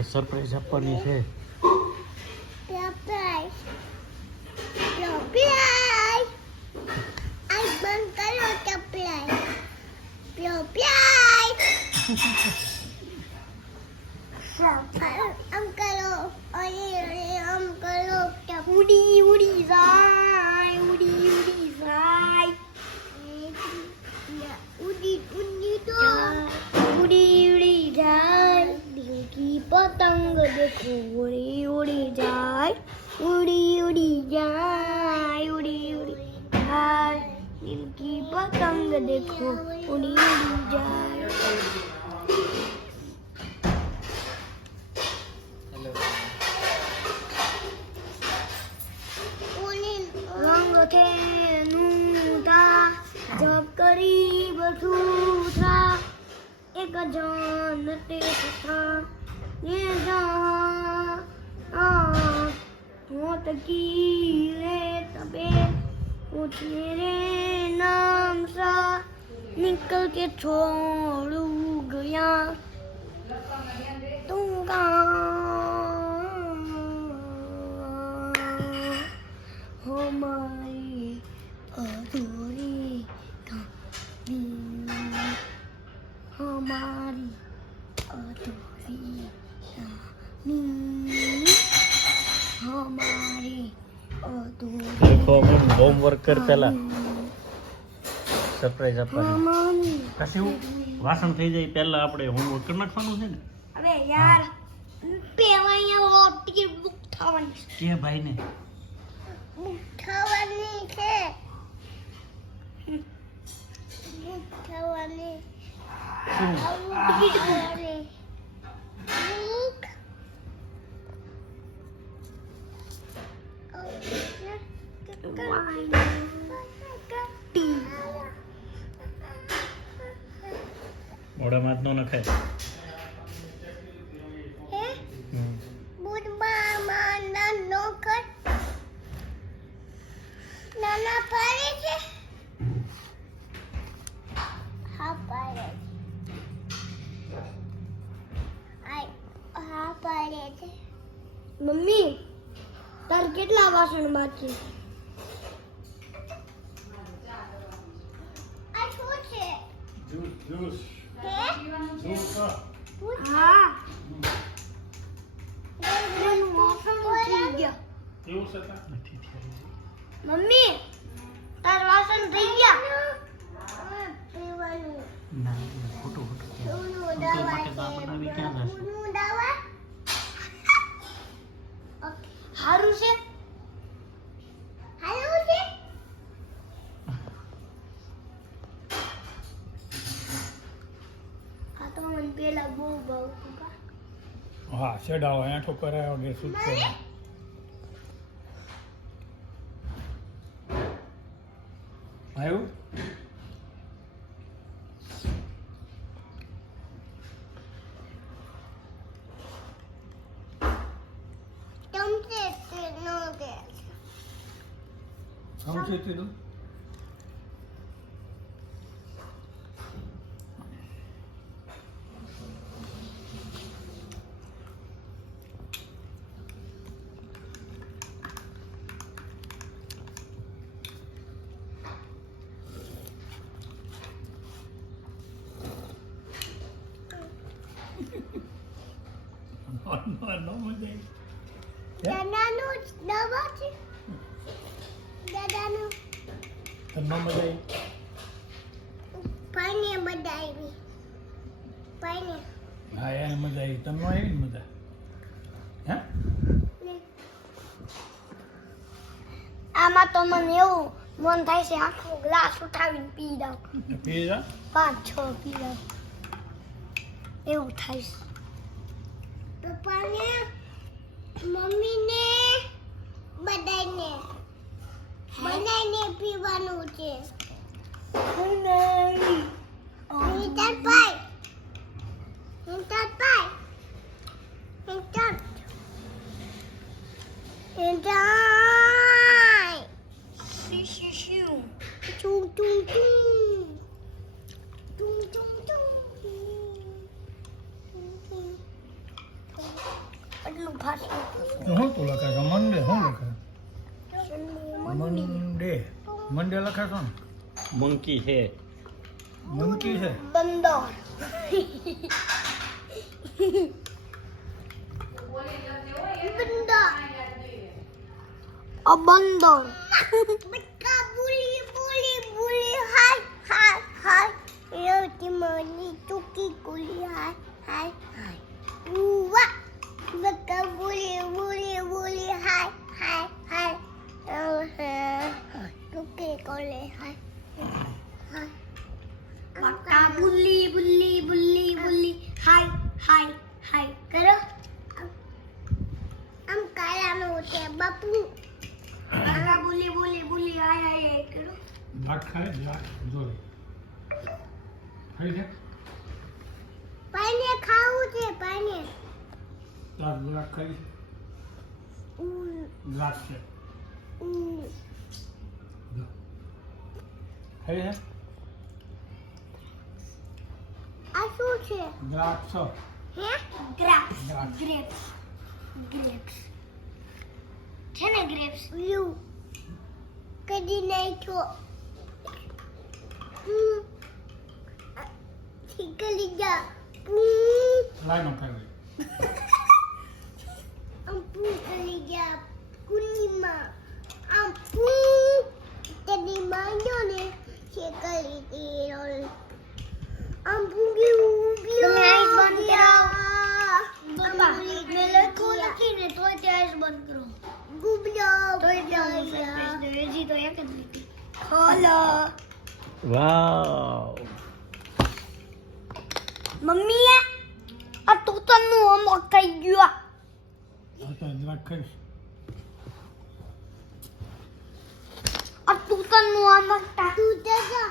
આપણે સરપ્રાઈઝ આપવાની છે. ઉડી જાય દિલ કી પતંગ દેખો ઉડી જાય દિલ કી પતંગ દેખો ઉડી જાય. રંગ છે નૂતા જબ કરી બધું થા એક જાન તે થા ये जहाँ होत की रे तबे वो तेरे नाम सा निकल के छोड़ू गया तुम हमारी अधूरी कहानी हमारी अधूरी हमारी अधूरी देखो हम होमवर्क कर પેલા સરપ્રાઈઝ આપવાની. પછી હું વાસણ થઈ જાય પહેલા આપણે હોમવર્ક કરી નાખવાનું છે ને. અબે યાર પેલા અહીંયા રોટી બુક થવાની કે ભાઈને બુક થવાની છે બુક થવાની શું ટિકિટ કરવાની બુક મોઢામાં હાથ ન નખાય. નાના પાડે છે હા પાડે હા પાડે છે. મમ્મી તાર કેટલા વાસણ બાકી? આ શું છે? જ્યુસ હા એનું વાસણ થઈ ગયા. એવું છે નથી થયું. મમ્મી તાર વાસણ થઈ ગયા. પીવાનું ના ખોટું નું દવા માટે બા બનાવી ક્યાં જશે? નું દવા હારું છે હારું છે. આ તો મને પેલા બહુ ભાવતું કા. હા શેડાઓ આઠો કરાયો કે શું કરે આવ્યું ચમચે તે નો દે સમજે તું no મજા દાદાનું દવા છે દાદાનું તને મજા આવી પાણી બધાવી પાણી હા એને મજા આવી તને આવી ને મજા હે આમાં તો મને એવું મન થાય છે આખો ગ્લાસ ઉઠાવીને પી દઉં. પી જા 5-6 પી દઉં એવું થાય છે. પપ્પાને મમ્મીને બધાને પીવાનું છે. હિંચડ પાય chung chung chung chung chung chung chung chung હાથ તો શું તું લખે છે મંડે શું લખે મંડે મંડે લખે છો ને મંકી છે મંકી છે બંદર બંદર આ બંદર બચ્ચા બોલી બોલી બોલી હાય હાય હાય રોટી મની ચૂકી કુલી હાય હાય હાય ઉવા બચ્ચા બોલી બોલી બોલી હાય હાય હાય ચૂકી કુલી હાય હાય બચ્ચા બોલી બોલી બોલી બોલી હાય હાય હાય કરો આમ કાળાનું છે બાપુ બચ્ચા બોલી બોલી બોલી હાય હાય હાય કરો દ્રાક્ષ ખાય દ્રાક્ષ જોઈ ખાઈ છે પાણી ખાવું છે પાણી તાર દ્રાક્ષ ખાઈ છે દ્રાક્ષ છે જો. ખાઈ છે આ શું છે દ્રાક્ષ હે ગ્રેપ્સ દ્રાક્ષ. ગ્રેપ્સ ગ્રેપ્સ છે ને ગ્રેપ્સ યુ કદી નાખ્યો શીખલી જા લાઈ નો ખાઈ અમ્પુ કરી જા કુનીમાં અમ્પુ કદી માંગ્યો ને શીખલી તેલ અમ્પુ ગયું તમે આઈસ બંધ કરાવો બાપા મેં લખું લખીને તોય તે આઈસ બંધ કરો ગુબલો તોય ત્યાં હજી તો એક જ લીટી ખોલો વાવ મમ્મી આ તોતનું હોમવર્ક થઈ ગયો આ તો દ્રાક્ષ ખાઈશ આ તોતનું હોમવર્ક તું જા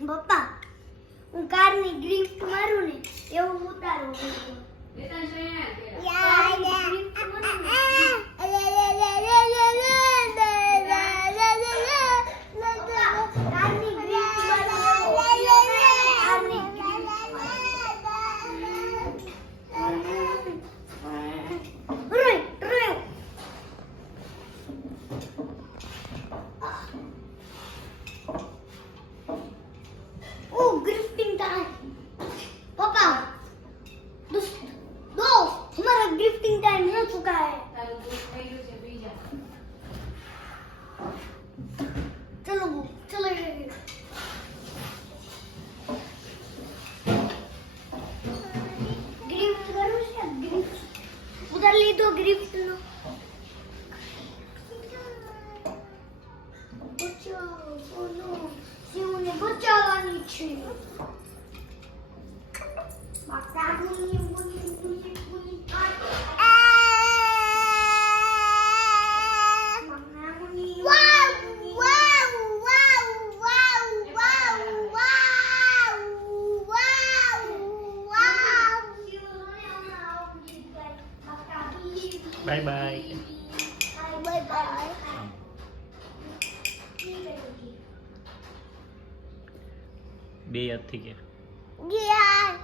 પપ્પા હું કારની ગ્રીફ્ટ મારું ને એવું ઉતારું ग्रिफ्टिंग टाइम पापा दोस्त हमारा ग्रिफ्टिंग टाइम हो चुका है चलो चलो ग्रिफ्ट करो से ग्रिफ्ट उधर ले दो ग्रिफ्ट लो बचाओ नो सीने बचावવાની છે બાકાની બોલી બોલી બોલી બાય બાય બાય બાય બે હાથથી કે ગયા